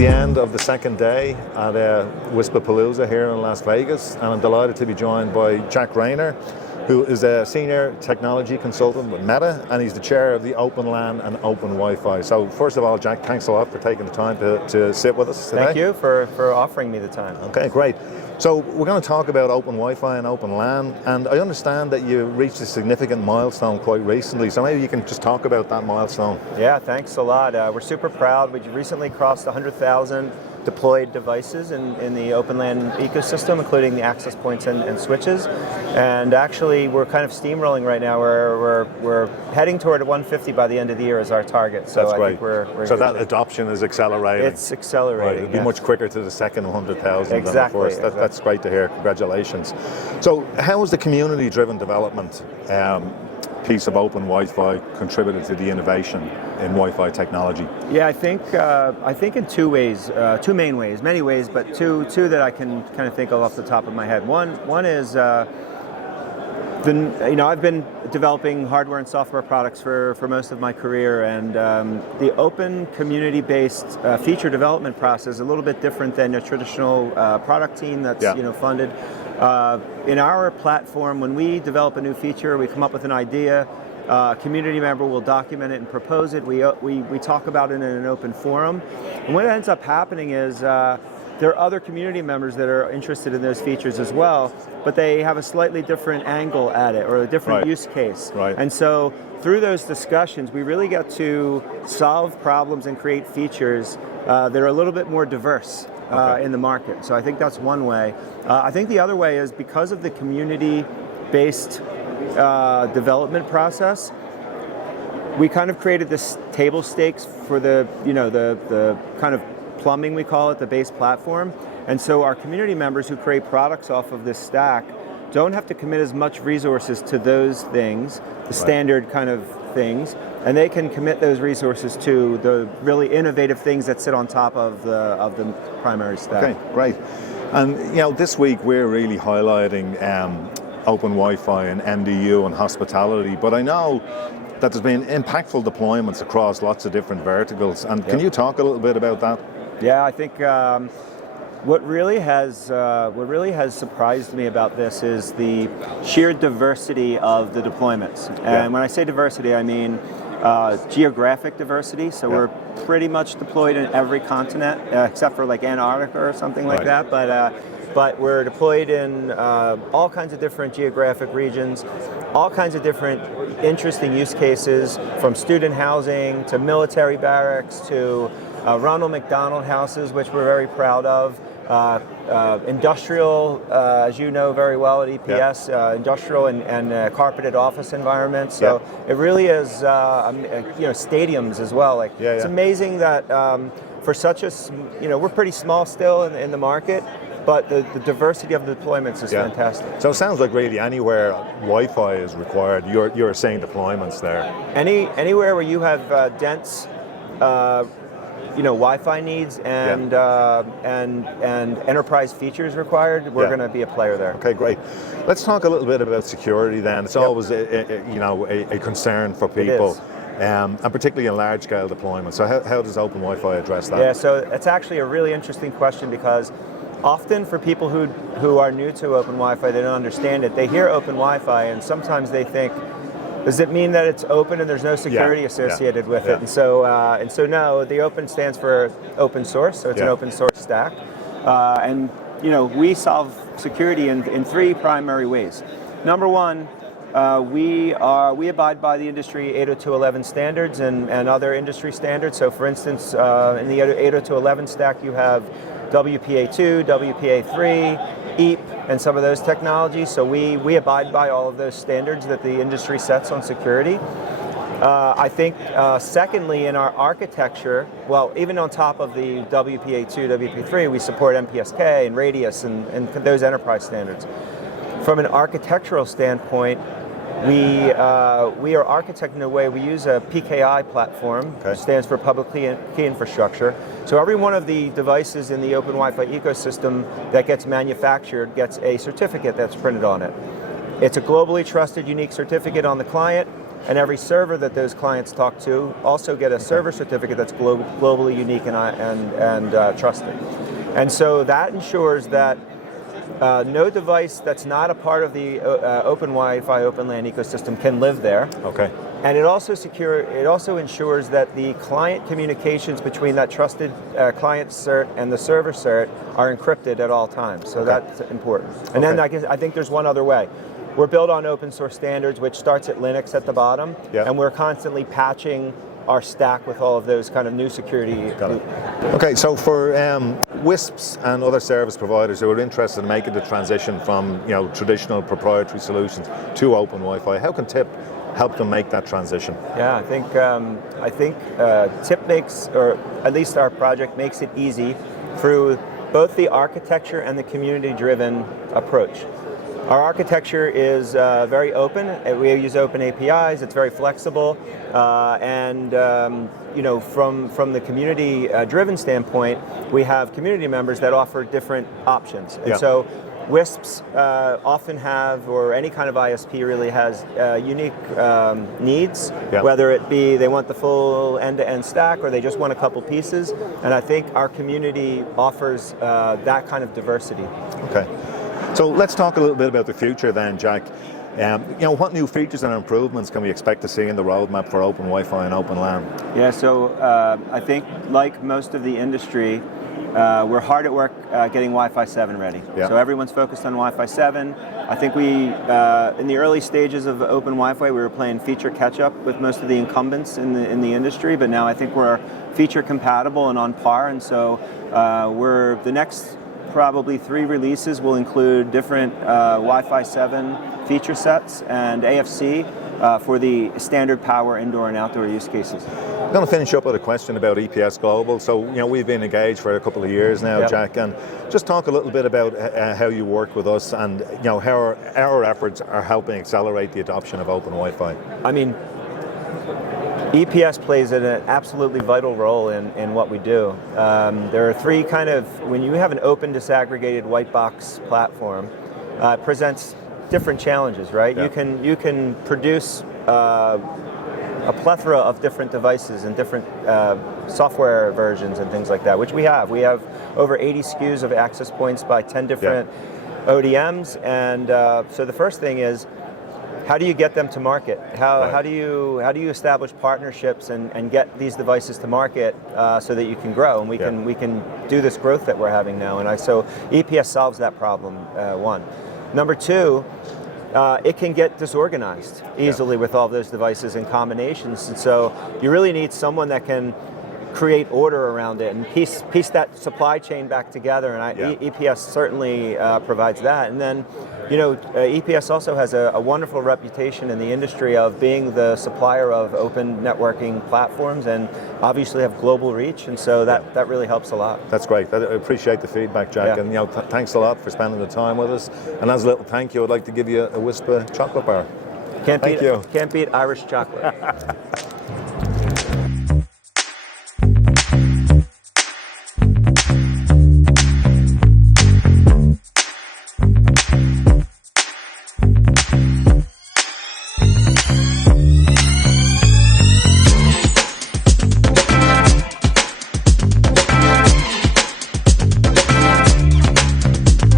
the end of the second day at Wispapalooza here in Las Vegas, and I'm delighted to be joined by Jack Raynor, who is a senior technology consultant with Meta, and he's the chair of the OpenLAN and OpenWiFi. So first of all, Jack, thanks a lot for taking the time to sit with us today. Thank you for offering me the time. Okay, great. So we're going to talk about OpenWiFi and OpenLAN, and I understand that you reached a significant milestone quite recently, so maybe you can just talk about that milestone. Yeah, thanks a lot. We're super proud. We recently crossed 100,000 deployed devices in the OpenLAN ecosystem, including the access points and switches. And actually, we're kind of steamrolling right now. We're heading toward 150 by the end of the year as our target. So that's I great. think we're so that adoption is accelerating. It's accelerating. Right. It'll be much quicker to the second 100,000. Exactly. Than the first. That's great to hear. Congratulations. So how has the community-driven development piece of OpenWiFi contributed to the innovation in Wi-Fi technology? Yeah, I think in two ways, two main ways, many ways, but two that I can kind of think of off the top of my head. One is I've been developing hardware and software products for most of my career, and the open community-based feature development process is a little bit different than a traditional product team that's funded. In our platform, when we develop a new feature, we come up with an idea, a community member will document it and propose it. We talk about it in an open forum. And what ends up happening is there are other community members that are interested in those features as well, but they have a slightly different angle at it or a different use case. Right. And so through those discussions, we really get to solve problems and create features that are a little bit more diverse in the market. So I think that's one way. I think the other way is because of the community-based development process, we kind of created this table stakes for the kind of plumbing, we call it, the base platform. And so our community members who create products off of this stack don't have to commit as much resources to those things, the standard kind of things, and they can commit those resources to the really innovative things that sit on top of the primary stack. Okay, great. And this week we're really highlighting OpenWiFi and MDU and hospitality, but I know that there's been impactful deployments across lots of different verticals. And can you talk a little bit about that? Yeah, I think what really has surprised me about this is the sheer diversity of the deployments. And when I say diversity, I mean geographic diversity. So we're pretty much deployed in every continent except for like Antarctica or something like that. But we're deployed in all kinds of different geographic regions, all kinds of different interesting use cases, from student housing to military barracks to Ronald McDonald houses, which we're very proud of. Industrial, as you know very well at EPS, industrial and carpeted office environments. So it really is, stadiums as well. It's amazing that for such a, we're pretty small still in the market, but the diversity of the deployments is fantastic. So it sounds like really anywhere Wi-Fi is required, you're saying deployments there. Anywhere where you have dense Wi-Fi needs and enterprise features required, we're going to be a player there. Okay, great. Let's talk a little bit about security then. It's always a concern for people. And particularly in large-scale deployments. So how does OpenWiFi address that? Yeah, so it's actually a really interesting question, because often for people who are new to OpenWiFi, they don't understand it. They hear OpenWiFi and sometimes they think, does it mean that it's open and there's no security associated with it? And so no, the open stands for open source, so it's an open source stack. We solve security in three primary ways. Number one, we abide by the industry 802.11 standards and other industry standards. So for instance, in the 802.11 stack you have WPA2, WPA3, EAP, and some of those technologies. So we abide by all of those standards that the industry sets on security. I think secondly, in our architecture, well, even on top of the WPA2, WPA3, we support MPSK and Radius and those enterprise standards. From an architectural standpoint, we are architected in a way, we use a PKI platform, which stands for Public Key Infrastructure. So every one of the devices in the OpenWiFi ecosystem that gets manufactured gets a certificate that's printed on it. It's a globally trusted, unique certificate on the client. and every server that those clients talk to also get a server certificate that's globally unique and trusted. And so that ensures that no device that's not a part of the OpenWi-Fi, OpenLAN ecosystem can live there. Okay. And it also ensures that the client communications between that trusted client cert and the server cert are encrypted at all times. So that's important. And then I think there's one other way. We're built on open source standards, which starts at Linux at the bottom, and we're constantly patching our stack with all of those kind of new security. Got it. Okay, so for WISPs and other service providers who are interested in making the transition from traditional proprietary solutions to open Wi-Fi, how can TIP help them make that transition? Yeah, I think TIP makes, or at least our project makes it easy through both the architecture and the community-driven approach. Our architecture is very open. We use open APIs. It's very flexible, and from the community-driven standpoint, we have community members that offer different options. And so WISPs often have, or any kind of ISP really has unique needs, whether it be they want the full end-to-end stack or they just want a couple pieces. And I think our community offers that kind of diversity. Okay. So let's talk a little bit about the future then, Jack. What new features and improvements can we expect to see in the roadmap for Open Wi-Fi and Open LAN? Yeah, so I think like most of the industry, we're hard at work getting Wi-Fi 7 ready. So everyone's focused on Wi-Fi 7. I think we, in the early stages of Open Wi-Fi, we were playing feature catch-up with most of the incumbents in the industry, but now I think we're feature compatible and on par, and so the next probably 3 releases will include different Wi-Fi 7 feature sets and AFC for the standard power indoor and outdoor use cases. I'm going to finish up with a question about EPS Global. So, we've been engaged for a couple of years now, Jack, and just talk a little bit about how you work with us and how our efforts are helping accelerate the adoption of Open Wi-Fi. I mean, EPS plays an absolutely vital role in what we do. There are 3 when you have an open disaggregated white box platform, it presents different challenges, right? You can produce a plethora of different devices and different software versions and things like that, which we have. We have over 80 SKUs of access points by 10 different ODMs, and so the first thing is, how do you get them to market? How do you establish partnerships and get these devices to market so that you can grow, and we can do this growth that we're having now? And so EPS solves that problem. 1. Number 2, it can get disorganized easily with all those devices and combinations, and so you really need someone that can create order around it and piece that supply chain back together, and EPS certainly provides that. And then, EPS also has a wonderful reputation in the industry of being the supplier of open networking platforms, and obviously have global reach, and so that really helps a lot. That's great. I appreciate the feedback, Jack, and thanks a lot for spending the time with us. And as a little thank you, I'd like to give you a Wispa chocolate bar. Can't beat Irish chocolate.